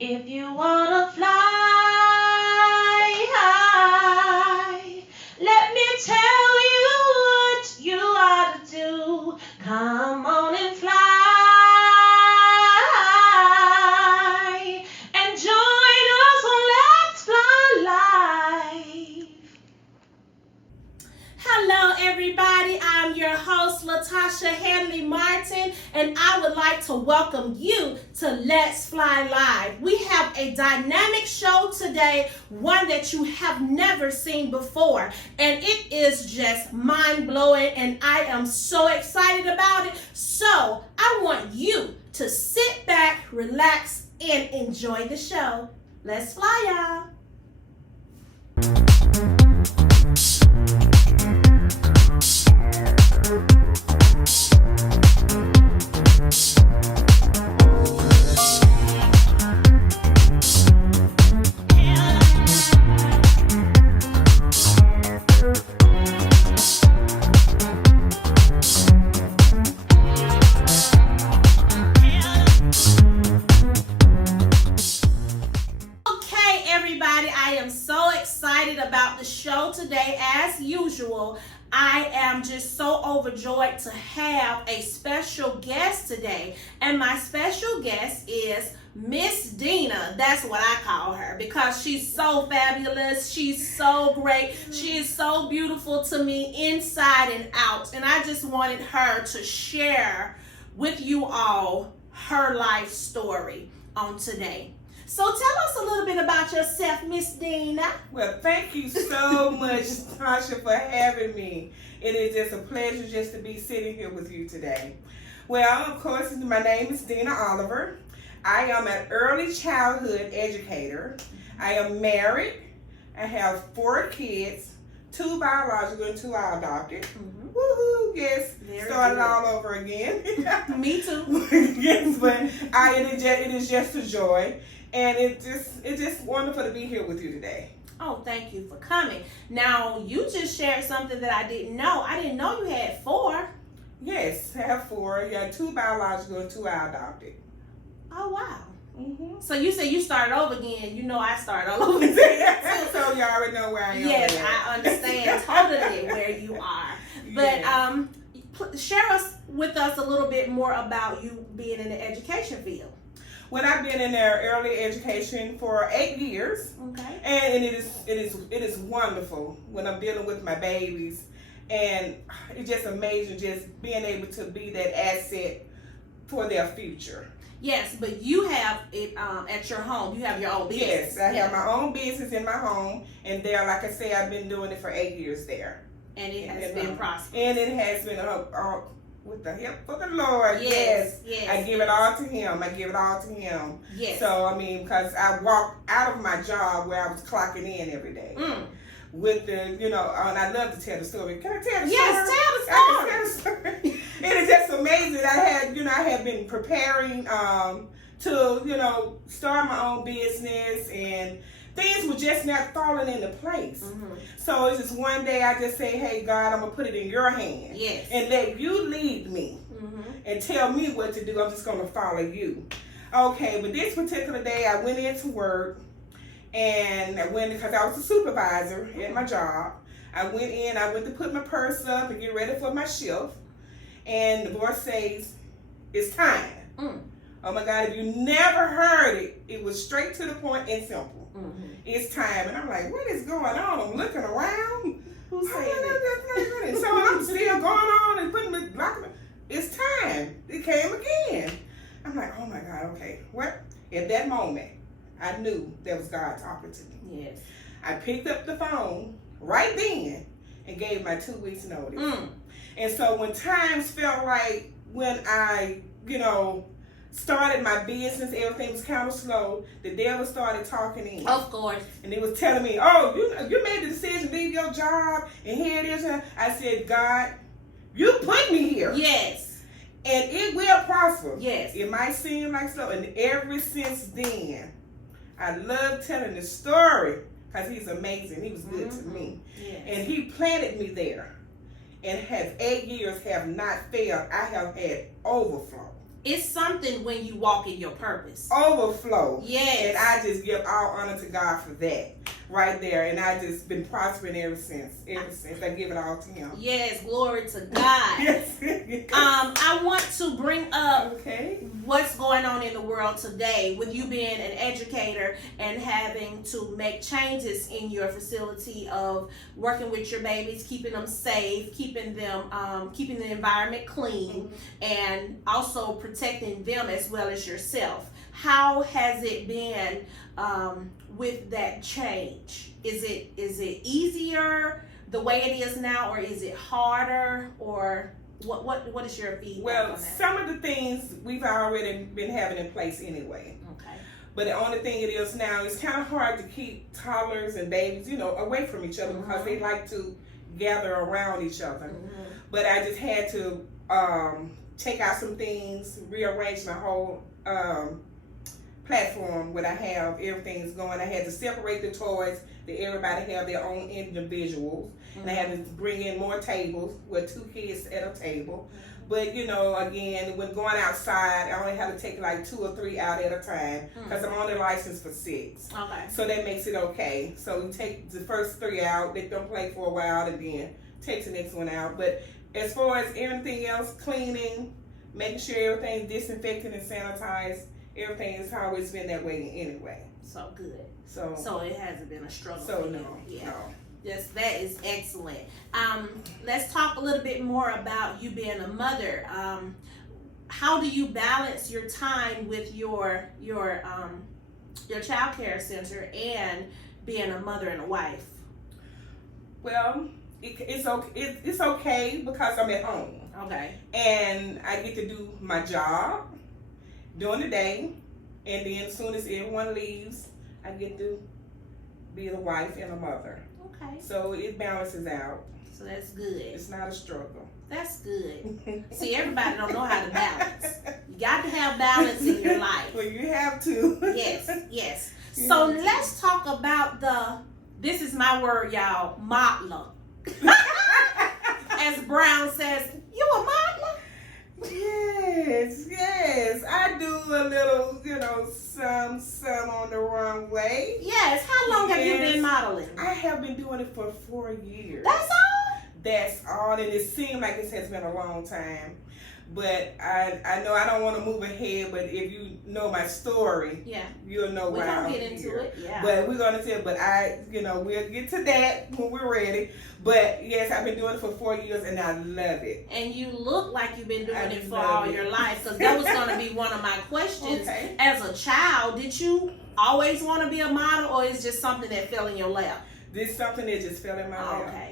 If you wanna fly high, let me tell you what you ought to do. Come on and fly and join us on Let's Fly Live. Hello, everybody. I'm your host, Latasha Handley-Martin, and I would like to welcome you to Let's Fly Live. We have a dynamic show today, one that you have never seen before, and it is just mind-blowing, and I am so excited about it. So I want you to sit back, relax, and enjoy the show. Let's fly, y'all. Okay, everybody, I am so excited about the show today. As usual, I am just so overjoyed to have a special guest today. And my special guest is Miss Dina. That's what I call her because she's so fabulous. She's so great. She is so beautiful to me inside and out. And I just wanted her to share with you all her life story on today. So tell us a little bit about yourself, Miss Dina. Well, thank you so much, Tasha, for having me. It is just a pleasure just to be sitting here with you today. Well, of course, my name is Dina Oliver. I am an early childhood educator. I am married. I have 4 kids, 2 biological and 2 are adopted. Mm-hmm. Woohoo! Yes, started all over again. Me too. Yes, but it is just a joy. And it's just wonderful to be here with you today. Oh, thank you for coming. Now, you just shared something that I didn't know. I didn't know you had 4. Yes, I have 4. You have 2 biological and 2 are adopted. Oh, wow. Mm-hmm. So you say you started over again. You know I started all over again. So you already know where I am. Yes, I understand totally where you are. But share with us a little bit more about you being in the education field. Well, I've been in there early education for 8 years. Okay. And it is wonderful when I'm dealing with my babies, and it's just amazing just being able to be that asset for their future. Yes, but you have it at your home. You have your own business. Yes, I have my own business in my home, and there, like I say, I've been doing it for 8 years there. And it has been prosperous. And it has been with the help of the Lord. Yes. I give it all to Him. Yes. So, I mean, because I walked out of my job where I was clocking in every day. With the, and I love to tell the story. Can I tell the story? Yes, tell the story. I can tell the story. It is just amazing. I had been preparing to, start my own business, and things were just not falling into place. Mm-hmm. So it's just one day I just say, hey, God, I'm going to put it in your hands. Yes. And let you lead me and tell me what to do. I'm just going to follow you. Okay, but this particular day I went into work, and I went because I was a supervisor at my job. I went to put my purse up and get ready for my shift. And the voice says, it's time. Oh my God, if you never heard it, it was straight to the point and simple. It's time. And I'm like, what is going on? I'm looking around. Who's saying it? So I'm still going on and putting my block. It's time. It came again. I'm like, oh my God, okay. What? At that moment, I knew that was God talking to me. Yes. I picked up the phone right then and gave my 2 weeks notice. And so when times felt like when I, started my business, everything was kind of slow, the devil started talking in. Of course. And he was telling me, oh, you made the decision to leave your job, and here it is. I said, God, you put me here. Yes. And it will prosper. Yes. It might seem like slow. And ever since then, I love telling the story because he's amazing. He was good to me. Yes. And he planted me there. And has 8 years have not failed. I have had overflow. it's something when you walk in your purpose. Overflow. Yes. And I just give all honor to God for that right there. And I just been prospering ever since. I give it all to him. Yes, glory to God. Yes. I want to bring up okay. what's going on in the world today with you being an educator and having to make changes in your facility of working with your babies, keeping them safe, keeping the environment clean, and also protecting them as well as yourself. How has it been with that change? Is it easier the way it is now, or is it harder, or what is your feedback Well, on that? some of the things we've already been having in place anyway. Okay. But the only thing it is now, it's kind of hard to keep toddlers and babies, away from each other because they like to gather around each other. But I just had to take out some things, rearrange my whole platform where I have everything's going. I had to separate the toys that everybody have their own individuals. And I had to bring in more tables with 2 kids at a table. But again, when going outside, I only have to take like 2 or 3 out at a time because I'm only licensed for 6. Okay. So that makes it okay. So you take the first 3 out, let them play for a while, and then take the next one out. But as far as everything else, cleaning, making sure everything's disinfected and sanitized, everything has always been that way anyway. So good. So it hasn't been a struggle. So for you. no. Yes, that is excellent. Let's talk a little bit more about you being a mother. How do you balance your time with your child care center and being a mother and a wife? Well, it's okay because I'm at home. Okay. And I get to do my job during the day, and then as soon as everyone leaves, I get to be a wife and a mother. Okay. So it balances out. So that's good. It's not a struggle. That's good. See, everybody don't know how to balance. You got to have balance in your life. Well, you have to. Yes. So let's talk about this is my word, y'all, modeler. As Brown says, you a modeler? Yes. I do a little, some on the wrong way. Yes. How long have you been modeling? I have been doing it for 4 years. That's all? That's all, and it seemed like this has been a long time. But I know I don't want to move ahead, but if you know my story, you'll know why I'm here. We're going to get into it, But we're going to tell, we'll get to that when we're ready. But yes, I've been doing it for 4 years, and I love it. And you look like you've been doing it for all your life, because that was going to be one of my questions. Okay. As a child, did you always want to be a model, or is it just something that fell in your lap? This is something that just fell in my lap. Okay.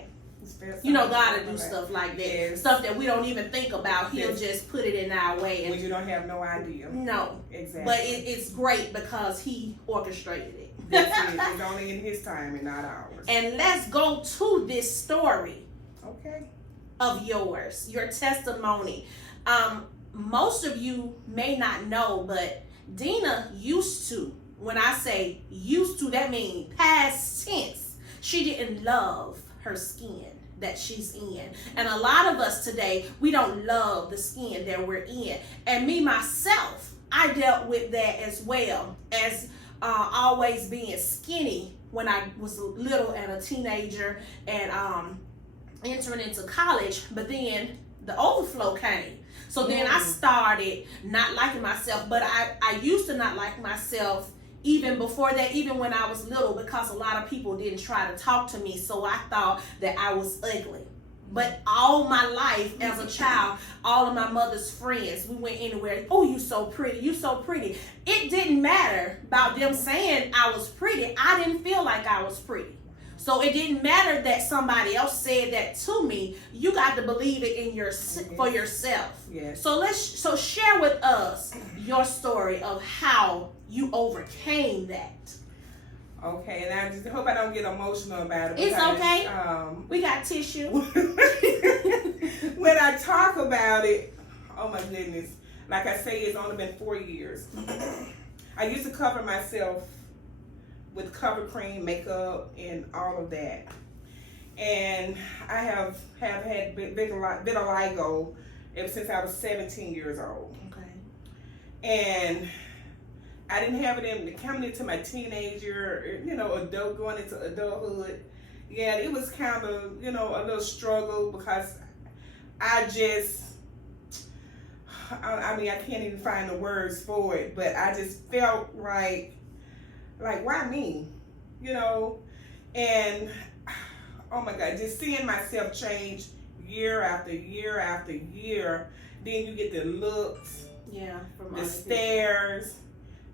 God will do stuff like that. Yes. Stuff that we don't even think about. He'll just put it in our way. When you don't have no idea. No. Exactly. But it's great because he orchestrated it. That's it. It's only in his time and not ours. And let's go to this story. Okay. Of yours. Your testimony. Most of you may not know, but Dina used to, when I say used to, that means past tense. She didn't love her skin that she's in. And a lot of us today, we don't love the skin that we're in. And me, myself, I dealt with that as well as always being skinny when I was little and a teenager and entering into college. But then the overflow came. So then I started not liking myself, but I used to not like myself even before that, even when I was little, because a lot of people didn't try to talk to me, so I thought that I was ugly. But all my life as a child, all of my mother's friends, we went anywhere, oh, you so pretty, you so pretty. It didn't matter about them saying I was pretty. I didn't feel like I was pretty. So it didn't matter that somebody else said that to me. You got to believe it in for yourself. Yes. So share with us your story of how you overcame that. Okay, and I just hope I don't get emotional about it. It's okay. We got tissue. When I talk about it, oh my goodness. Like I say, it's only been 4 years. I used to cover myself with cover cream, makeup, and all of that. And I have had vitiligo ever since I was 17 years old. Okay. And I didn't have it in coming into my teenager, adult going into adulthood. Yeah, it was kind of, a little struggle because I can't even find the words for it, but I just felt like why me? And oh my God, just seeing myself change year after year after year. Then you get the looks, from the stares,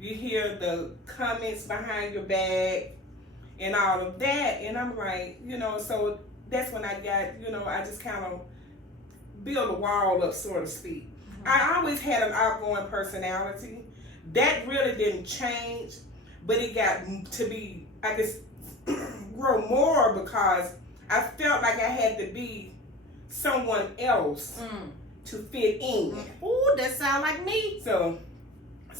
you hear the comments behind your back and all of that. And I'm like, so that's when I got, I just kind of build a wall up, so to speak. I always had an outgoing personality. That really didn't change, but it got to be, I guess, grow more because I felt like I had to be someone else to fit in. Ooh, that sound like me. So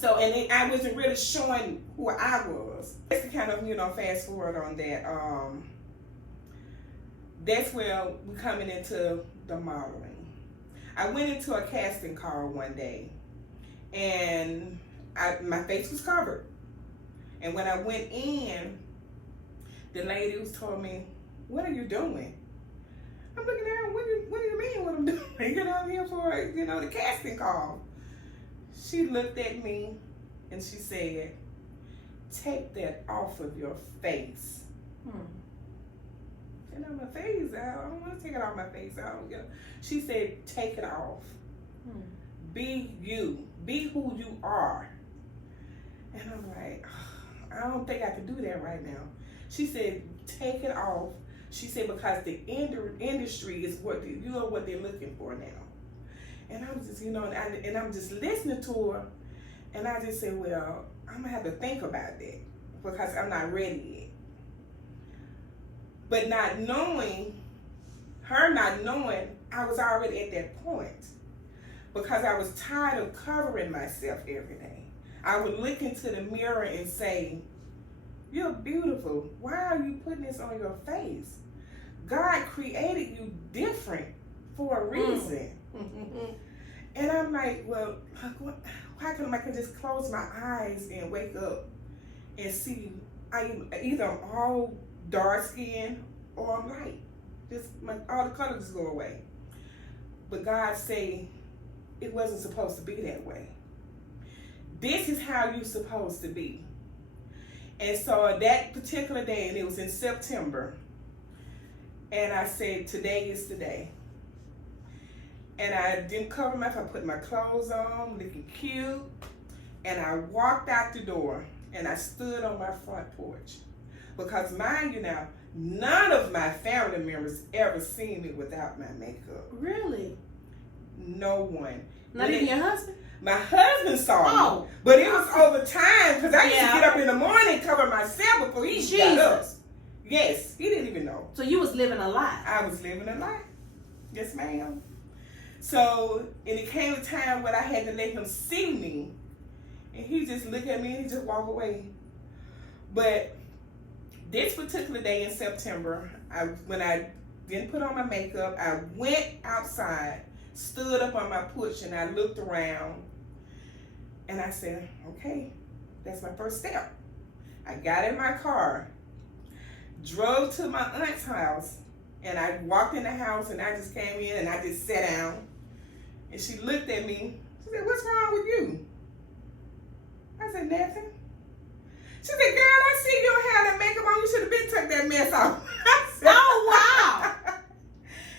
I wasn't really showing who I was. Just to kind of, fast forward on that. That's where we're coming into the modeling. I went into a casting call one day, and my face was covered. And when I went in, the lady was told me, "What are you doing?" I'm looking at her, what do you mean what I'm doing? I'm here for, the casting call. She looked at me and she said, "Take that off of your face." And on my face, I don't want to take it off my face. She said, "Take it off. Be you. Be who you are." And I'm like, I don't think I can do that right now. She said, "Take it off." She said, because the industry is what they're looking for now. And I was just, and I'm just listening to her, and I just said, well, I'm gonna have to think about that because I'm not ready yet. But not knowing, I was already at that point because I was tired of covering myself every day. I would look into the mirror and say, "You're beautiful. Why are you putting this on your face? God created you different for a reason." And I'm like, well, why can I just close my eyes and wake up and see either I'm all dark skinned or I'm light. Just all the colors just go away. But God say it wasn't supposed to be that way. This is how you're supposed to be. And so that particular day, and it was in September, and I said, today is the day. And I didn't cover my face. I put my clothes on, looking cute, and I walked out the door, and I stood on my front porch. Because mind you now, none of my family members ever seen me without my makeup. Really? No one. Not even your husband? My husband saw me, but it was over time because I used to get up in the morning and cover myself before he got up. Yes, he didn't even know. So you was living a lie. I was living a lie. Yes, ma'am. So, and it came a time when I had to let him see me, and he just looked at me and he just walked away. But this particular day in September, when I didn't put on my makeup, I went outside, stood up on my porch, and I looked around, and I said, okay, that's my first step. I got in my car, drove to my aunt's house, and I walked in the house, and I just came in, and I just sat down, and she looked at me. She said, what's wrong with you? I said, nothing. She said, girl, I see you don't have that makeup on. You should have been took that mess off. I said, oh, wow.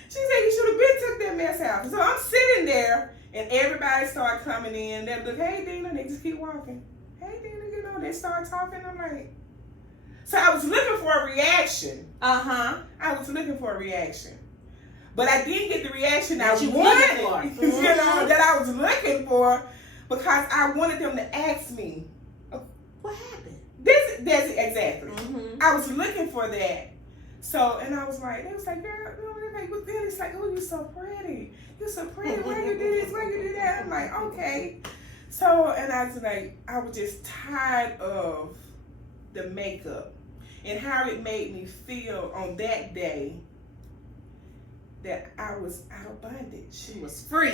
She said, you should have been took that mess out. So I'm sitting there, and everybody started coming in. They look, hey, Dina, they just keep walking. Hey, Dina, they start talking. I'm like, so I was looking for a reaction. I was looking for a reaction. But I didn't get the reaction I wanted, that I was looking for, because I wanted them to ask me, what happened? That's it, exactly. I was looking for that. So, and I was like, they was like, girl, it's like, oh, you're so pretty. You're so pretty. Why you do this? Why you do that? I'm like, okay. So, and I was like, I was just tired of the makeup and how it made me feel on that day that I was out of bondage. She was free.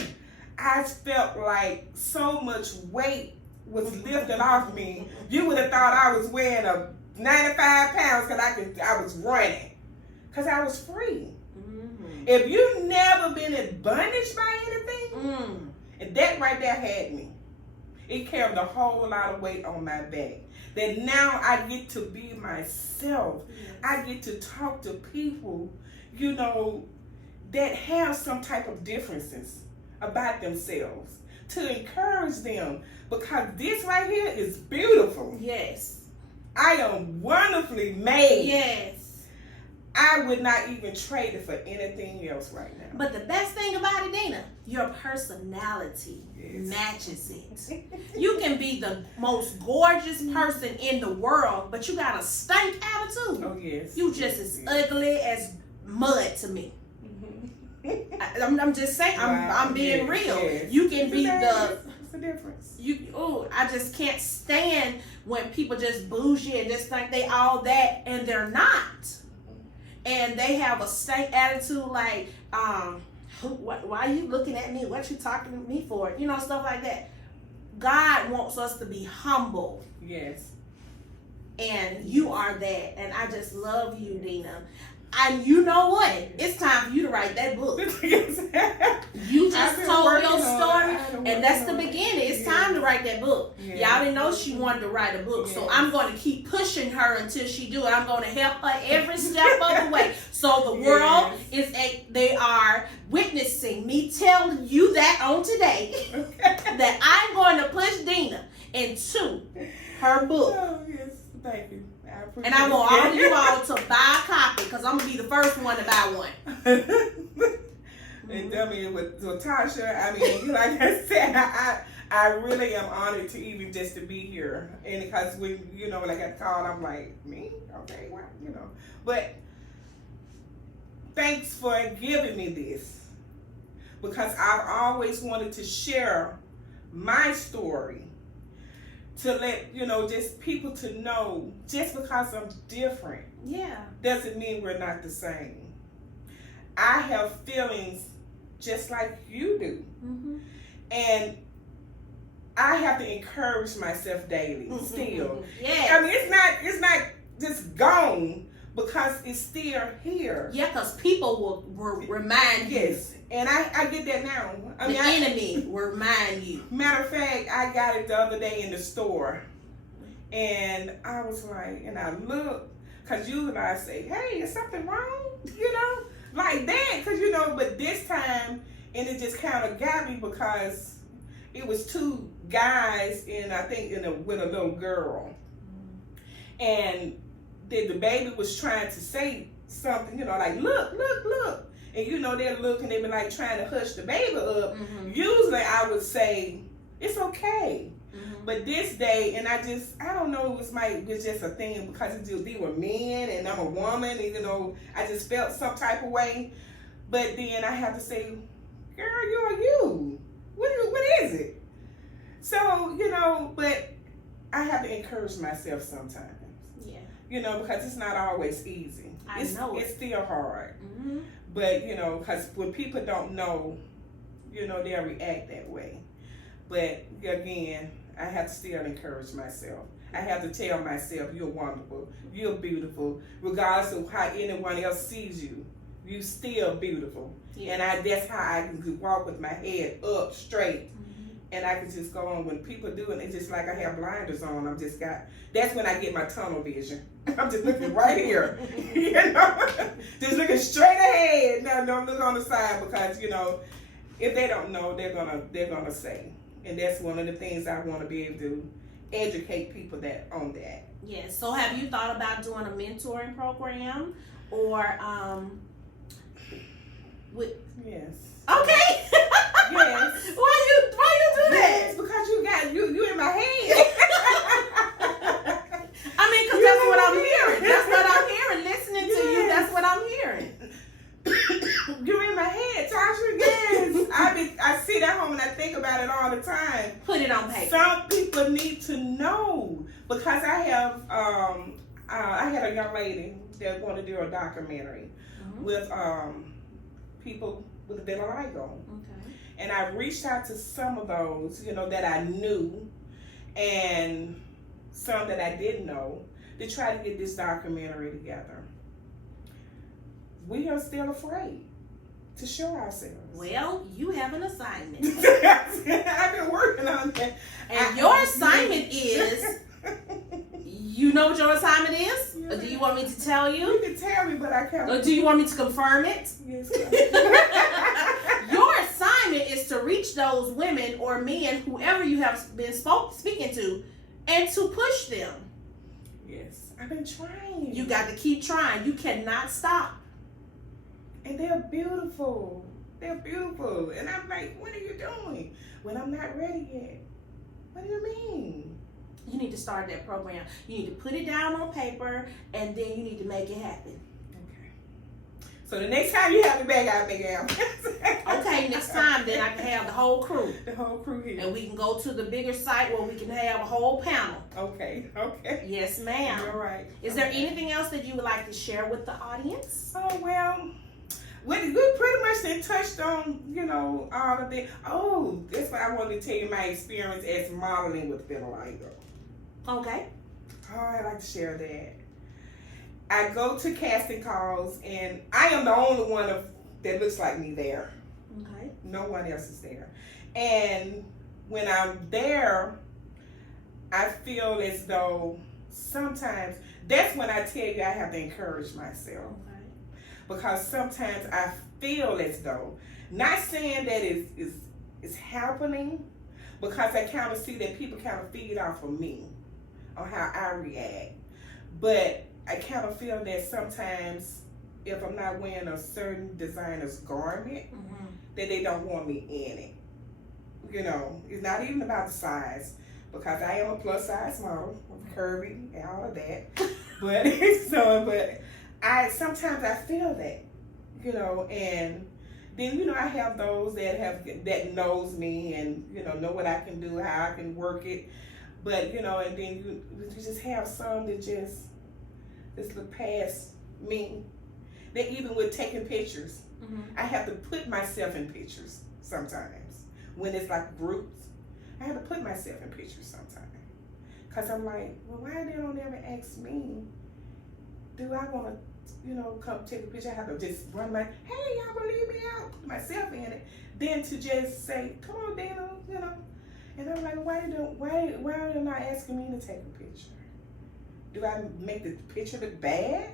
I felt like so much weight was lifted off me, you would have thought I was weighing a 95 pounds because I was running. Because I was free. Mm-hmm. If you've never been in bondage by anything, and that right there had me. It carried a whole lot of weight on my back. That now I get to be myself. Yes. I get to talk to people, you know, that have some type of differences about themselves. To encourage them. Because this right here is beautiful. Yes. I am wonderfully made. Yes. I would not even trade it for anything else right now. But the best thing about it, Dina, your personality matches it. You can be the most gorgeous person in the world, but you got a stank attitude. Oh, yes. You just as ugly as mud to me. I'm just saying, I'm being real. Yes. You can be What's the difference? I just can't stand when people just bougie and just think they all that, and they're not. And they have a stank attitude like, why are you looking at me? What you talking to me for? You know, stuff like that. God wants us to be humble. Yes. And you are that. And I just love you, Dina. And you know what? It's time for you to write that book. You just told your story, and that's the beginning. It's time to write that book. Y'all didn't know she wanted to write a book, so I'm going to keep pushing her until she do it. I'm going to help her every step of the way. So the world they are witnessing me telling you that on today, that I'm going to push Dina into her book. Oh, yes. Thank you. And I want all of you all to buy a copy, because I'm going to be the first one to buy one. And I mean, with Tasha, I mean, like I said, I really am honored to even just to be here. And because when, you know, when I got called, I'm like, me? Okay, well, you know. But thanks for giving me this. Because I've always wanted to share my story. To let, you know, just people to know, just because I'm different, doesn't mean we're not the same. I have feelings just like you do. Mm-hmm. And I have to encourage myself daily, still. I mean, it's not just gone, because it's still here. Yeah, because people will remind you. Yes. And I get that now. The enemy will remind you. Matter of fact, I got it the other day in the store. And I was like, and I looked, because you and I say, hey, is something wrong? You know, like that. Because, you know, but this time, and it just kind of got me because it was two guys, and I think with a little girl. And the baby was trying to say something, you know, like, look. And, you know, they're looking, they be like trying to hush the baby up. Mm-hmm. Usually I would say, it's okay. Mm-hmm. But this day, and I don't know, it was just a thing because they were men and I'm a woman, and, you know, I just felt some type of way. But then I have to say, girl, you are you. What is it? So, you know, but I have to encourage myself sometimes. Yeah. You know, because it's not always easy. It's still hard. Mm-hmm. But, you know, because when people don't know, you know, they'll react that way. But, again, I have to still encourage myself. I have to tell myself, you're wonderful, you're beautiful. Regardless of how anyone else sees you, you're still beautiful. Yeah. And that's how I can walk with my head up straight. Mm-hmm. And I can just go on. When people do it, it's just like I have blinders on. That's when I get my tunnel vision. I'm just looking right here, you know, just looking straight ahead. Now, don't look on the side, because, you know, if they don't know, they're gonna say, and that's one of the things I want to be able to educate people on that. Yes. So, have you thought about doing a mentoring program, or Yes. Okay. Yes. Why you do that? Yes, because you in my head. I mean, because that's what I'm hearing. That's what I'm hearing. Listening to you, that's what I'm hearing. You're in my head, Tasha. Yes. I sit at home and I think about it all the time. Put it on paper. Some people need to know, because I had a young lady that wanted to do a documentary with people with vitiligo. Okay. And I reached out to some of those, you know, that I knew. and some that I didn't know, to try to get this documentary together. We are still afraid to show ourselves. Well, you have an assignment. I've been working on that. And your assignment is, you know what your assignment is? Yeah. Or do you want me to tell You you? can tell me, but I can't. Or do you want me to confirm it? Yes. Your assignment is to reach those women or men, whoever you have been speaking to, and to push them. Yes. I've been trying. You got to keep trying. You cannot stop. And they're beautiful. They're beautiful. And I'm like, what are you doing? When I'm not ready yet. What do you mean? You need to start that program. You need to put it down on paper, and then you need to make it happen. Okay. So the next time you have me back, I'll make it happen. Okay, next time, then I can have the whole crew. The whole crew here. And we can go to the bigger site where we can have a whole panel. Okay. Yes, ma'am. You're right. Is there anything else that you would like to share with the audience? Oh, well, we pretty much then touched on, all of it. Oh, that's what I wanted to tell you, my experience as modeling with vitiligo. Okay. Oh, I'd like to share that. I go to casting calls, and I am the only one that looks like me there. Okay. No one else is there. And when I'm there, I feel as though sometimes, that's when I tell you I have to encourage myself. Okay. Because sometimes I feel as though, not saying that it's happening, because I kind of see that people kind of feed off of me on how I react. But I kind of feel that sometimes if I'm not wearing a certain designer's garment, that they don't want me in it. It's not even about the size, because I am a plus size model, curvy and all of that. But sometimes I feel that, and then I have those that knows me and know what I can do, how I can work it. But and then you just have some that just look past me. That even with taking pictures, I have to put myself in pictures sometimes. When it's like groups, I have to put myself in pictures sometimes. Because I'm like, well, why they don't ever ask me, do I want to, come take a picture? I have to just run my, hey, y'all believe me out, put myself in it. Then to just say, come on, Dana, And I'm like, why are they not asking me to take a picture? Do I make the picture look bad?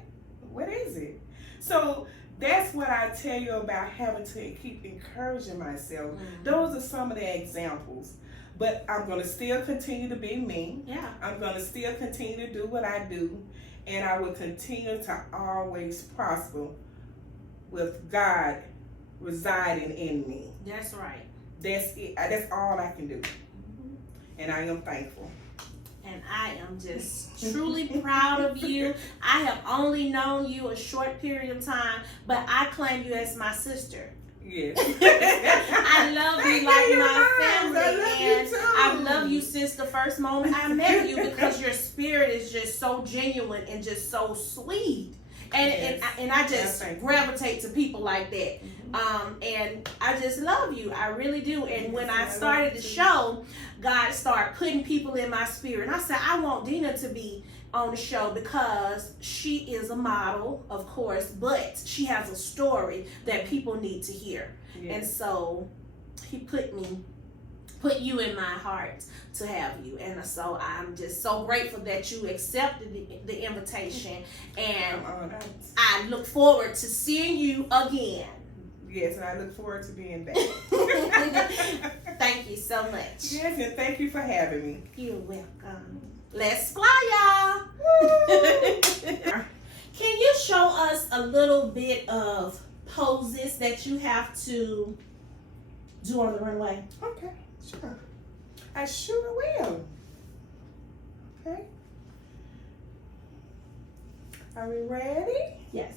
What is it? So that's what I tell you about having to keep encouraging myself. Those are some of the examples. But I'm going to still continue to be me. Yeah. I'm going to still continue to do what I do. And I will continue to always prosper with God residing in me. That's right. That's it. That's all I can do. And I am thankful. And I am just truly proud of you. I have only known you a short period of time, but I claim you as my sister. Yes. I love you like my family, I love and you too. I love you since the first moment I met you, because your spirit is just so genuine and just so sweet. And I just gravitate to people like that. And I just love you. I really do. And when I started the show, God started putting people in my spirit. And I said, I want Dina to be on the show because she is a model, of course, but she has a story that people need to hear. Yes. And so he put you in my heart to have you. And so I'm just so grateful that you accepted the invitation. And I look forward to seeing you again. Yes, and I look forward to being back. Thank you so much. Yes, and thank you for having me. You're welcome. Let's fly, y'all. Can you show us a little bit of poses that you have to do on the runway? Okay, sure. I sure will. Okay. Are we ready? Yes.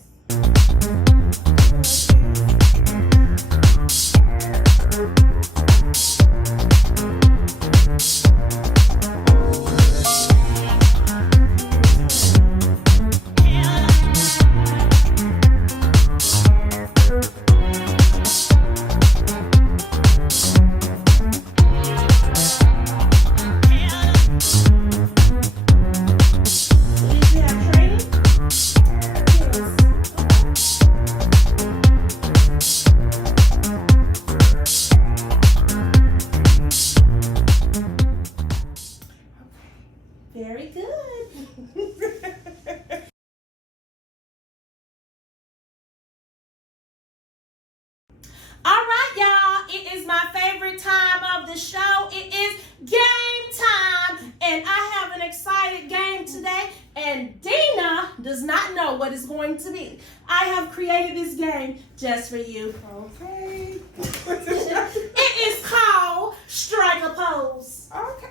is my favorite time of the show. It is game time. And I have an excited game today. And Dina does not know what it's going to be. I have created this game just for you. Okay. It is called Strike a Pose. Okay.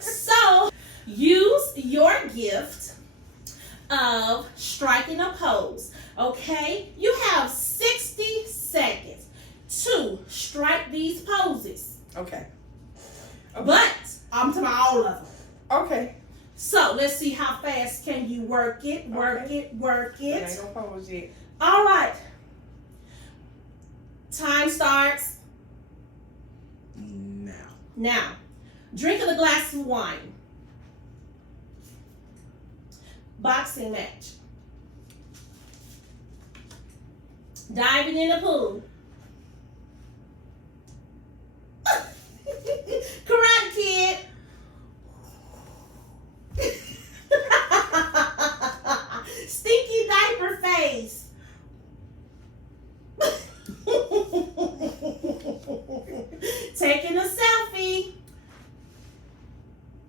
So, use your gift of striking a pose. Okay? You have 60 seconds to strike these poses. Okay. But I'm talking about all of them. Okay. So, let's see how fast can you work it, work it. But ain't no pose yet. All right. Time starts now. Drinking a glass of wine. Boxing match. Diving in the pool. Karate Kid. Stinky diaper face. Taking a selfie.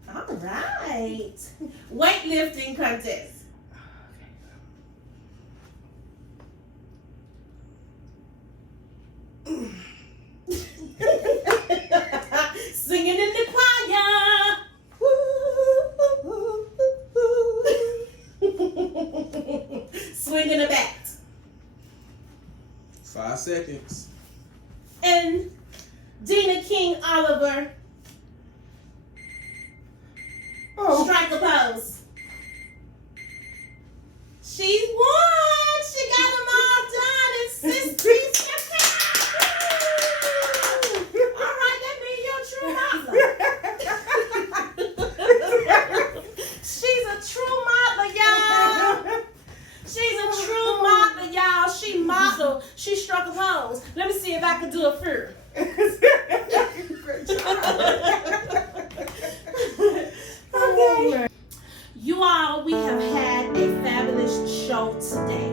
All right. Weightlifting contest. Singing in the choir. Swinging a bat. 5 seconds. And Dina King Oliver. Strike a pose. She won. She got them all done in 60 seconds. All right, that means you're a true modeler. She's a true modeler, y'all. She's a true modeler, y'all. She modeled. She struck a pose. Let me see if I can do it for her. Great job. Okay. You all, we have had a fabulous show today.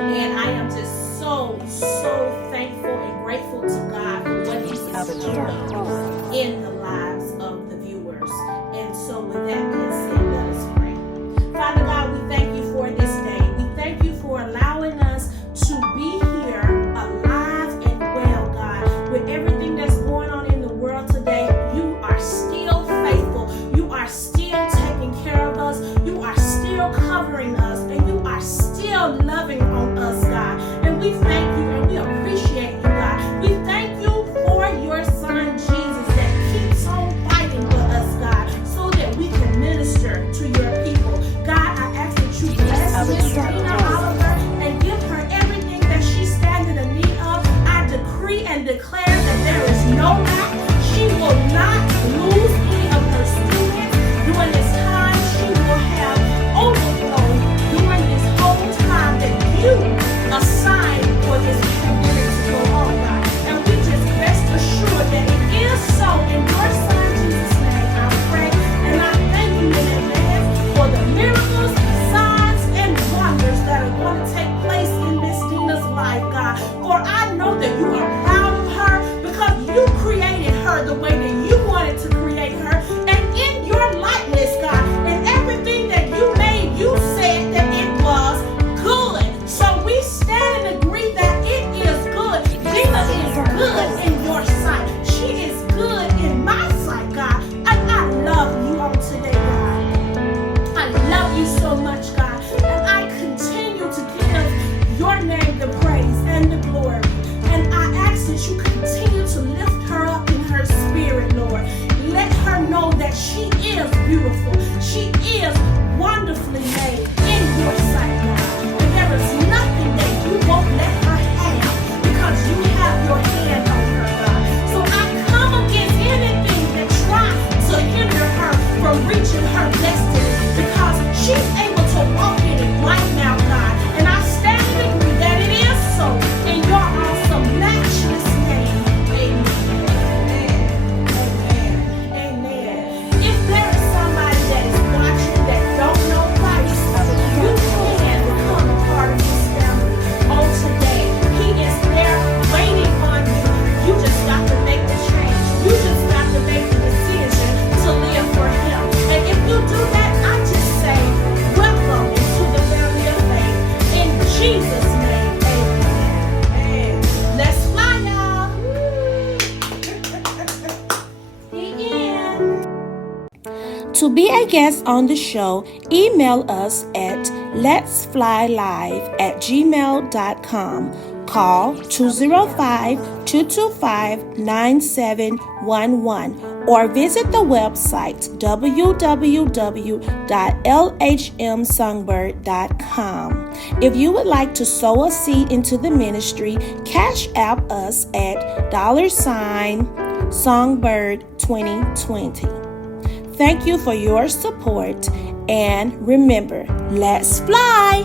And I am just so thankful and grateful to God for what He is doing in the lives of the viewers. And so with that being said, let us pray. Father God, we thank you for this day. We thank you for allowing us to be here alive and well, God. With everything that's going on in the world today, you are still faithful. You are still taking care of us. You are still covering us. And you are still loving on us, God. And we thank you and we appreciate you, God. We thank you for your son, Jesus, that keeps on fighting for us, God, so that we can minister to your people. God, I ask that you bless Miss Dina Oliver and give her everything that she stands in the need of. I decree and declare that there is no lack. She will not lose any of her students during this time. She will have overflow during this whole time that you assigned for this pandemic to go on, God. And we just rest assured that it is so. In your son Jesus' name, I pray and I thank you in advance for the miracles, signs, and wonders that are going to take place in Miss Dina's life, God. For I know that you are proud of her because you created her the way that you wanted to create her. And in your likeness, God, and everything that you made, you said that it was good. So we stand and agree that it is good. Dina is good in your sight. She is good in my sight, God. And I love you on today, God. I love you so much, God. And I continue to give your name the praise and the glory. And I ask that you continue to lift her up in her spirit, Lord. Let her know that she is beautiful. She is wonderfully made in your sight, God. And there is nothing that you won't let her have because you have your hand on her, God. So I come against anything that tries to hinder her from reaching her destiny because she's able to walk in it right now, God. And I stand and agree that it is so in your awesome, matchless name. Amen. If there is somebody that is watching that don't know Christ, you can become a part of his family on today. He is there a guest on the show, email us at letsflylive@gmail.com. Call 205-225-9711 or visit the website www.lhmsongbird.com. If you would like to sow a seed into the ministry, cash app us at $songbird2020. Thank you for your support, and remember, let's fly!